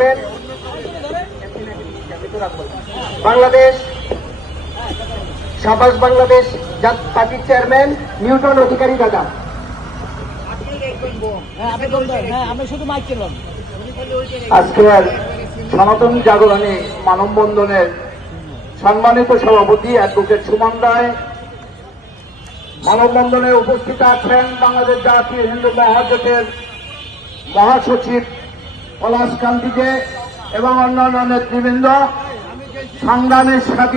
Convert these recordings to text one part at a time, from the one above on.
রাখবেন। বাংলাদেশ সাবাস বাংলাদেশ পার্টির চেয়ারম্যান নিউটন অধিকারী দাদা। আজকের সনাতন জাগরণী মানববন্ধনের সম্মানিত সভাপতি অ্যাডভোকেট সুমন রায়, মানববন্ধনে উপস্থিত আছেন বাংলাদেশ জাতীয় হিন্দু মহাজোটের মহাসচিব পলাশ কান্তিকে এবং অন্যান্য নেতৃবৃন্দ, সংগ্রামের সাথে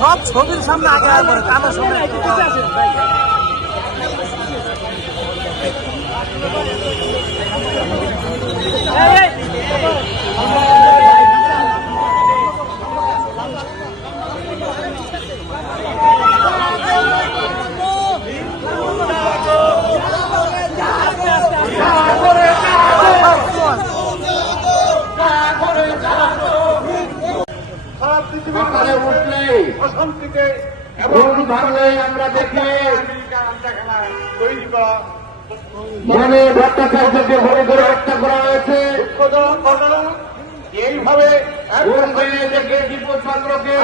সব ছবির সামনে আগে পড়ে কানের সামনে অশান্তিতে আমরা দেখি মানে ভট্টাচার্যকে গুলি করে হত্যা করা হয়েছে। এইভাবে দীপচন্দ্রকে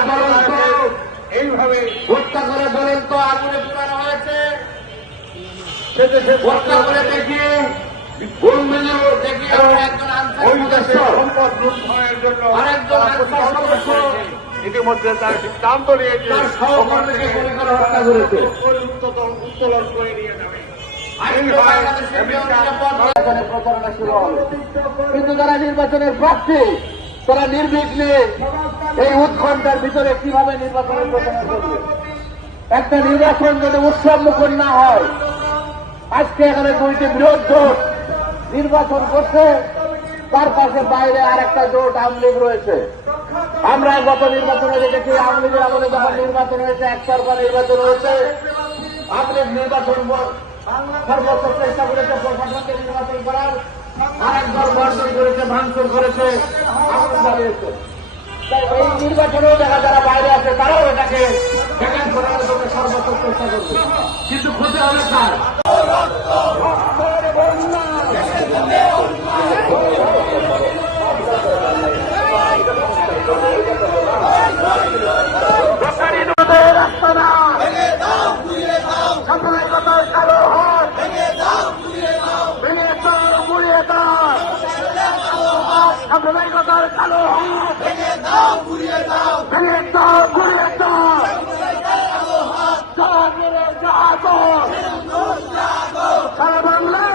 এইভাবে হত্যা করে জ্বলন্ত আগুনে পোড়ানো হয়েছে। সে দেশে হত্যা করে দেখি ওই দেশের সম্পদ লুণ্ঠনের জন্য আরেকজন সদস্য ইতিমধ্যে তার সিদ্ধান্ত নিয়েছে সহকর্মীকে গুলি করে হত্যা করেছে, উত্তোলন করে নিয়ে যাবে। কিন্তু যারা নির্বাচনের প্রার্থী তারা নির্বিঘ্নে এই উৎকণ্ঠার ভিতরে কিভাবে নির্বাচনের প্রচারণা করবে? একটা নির্বাচন যদি উৎসব মুখর না হয়, আজকে এখানে দুইটি বৃহৎ জোট নির্বাচন করছে, তার পাশে বাইরে আর একটা জোট আওয়ামী লীগ রয়েছে। আমরা গত নির্বাচনে দেখেছি আওয়ামী লীগের আমলে যখন নির্বাচন হয়েছে, একতরফা নির্বাচন হয়েছে, আওয়ামী লীগ নির্বাচন সর্বোচ্চ চেষ্টা করেছে প্রশাসনকে নির্বাচন করার, আরেক দল বর্জন করেছে, ভাঙচুর করেছে, আগুন জ্বালিয়েছে। তাই এই নির্বাচনেও যারা বাইরে আছে তারাও এটাকে ব্যাঘাত করার জন্য সর্বোচ্চ চেষ্টা করবে, কিন্তু ক্ষতি হবে কার? কালো ভেঙে দাও ঘুরিয়ে দাও, ভেঙে দাও ঘুরিয়ে দাও, সারা বাংলার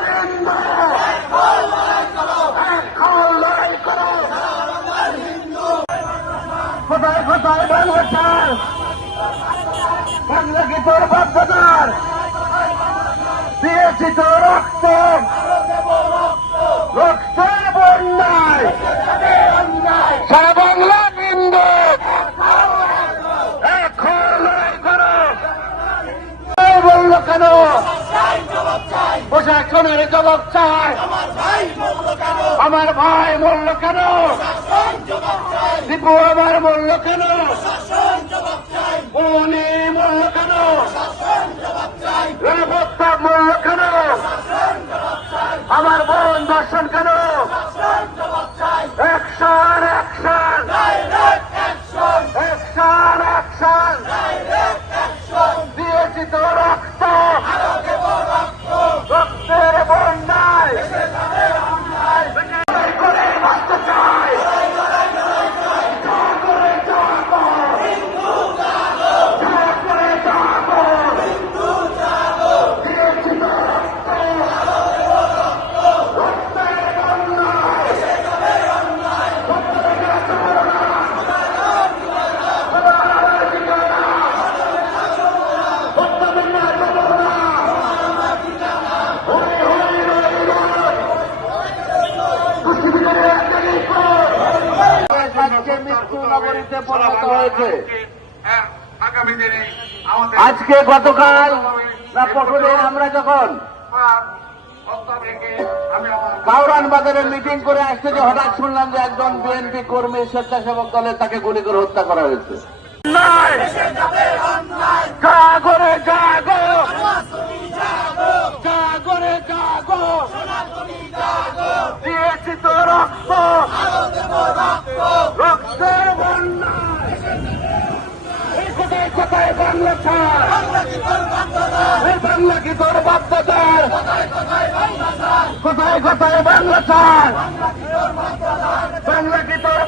কোথায় কোথায় বাংলাদেশ বাংলা কি তোর বাধ্যতার দিয়েছি তোর রক্ত, রক্তের বন্যায় সারা বাংলা নিন্দু বলল কেন? প্রশাসনের জবাব চাই। আমার ভাই মরল কেন? দীপু আমার মরল কেন? উনি মরল কেন? নিরাপত্তা মরল কেন? আমার বোন দর্শন কেন? অ্যাকশন অ্যাকশন অ্যাকশন অ্যাকশন দিয়েছি তো রক্ত, রক্তের বন্যায় করে বাঁচতে চাই। আজকে গতকাল না পরশুদিন আমরা যখন কাউরান বাজারে মিটিং করে আসছে, যে হঠাৎ শুনলাম যে একজন বিএনপি কর্মী স্বেচ্ছাসেবক দলের তাকে গুলি করে হত্যা করা হয়েছে। জাগো রে জাগো, দিয়েছি তো রক্ত রক্তের বন্যায় এই কোথায় কোথায় বাংলা ছাড় এই বাংলা কি তোর বাপদাদার কোথায় কোথায় বাংলা ছাড় বাংলা কি তোর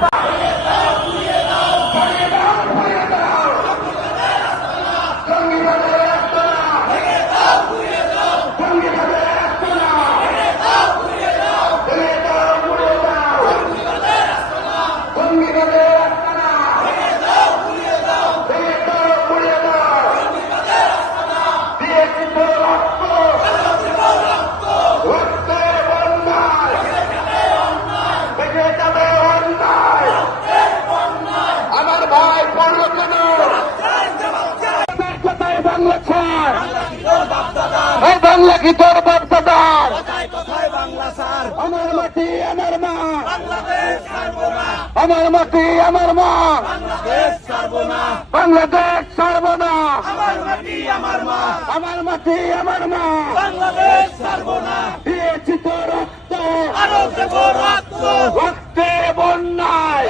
আমার ভাই পড়লো কেন কোথায় বাংলা ছাড় এই বাংলা কি তোর বাপদাদার আমার মাটি আমার মা আমার মাটি আমার মা বাংলাদেশ ছাড়ব না আমার মাটি আমার মা দিয়েছি তো রক্ত রক্তের বন্যায়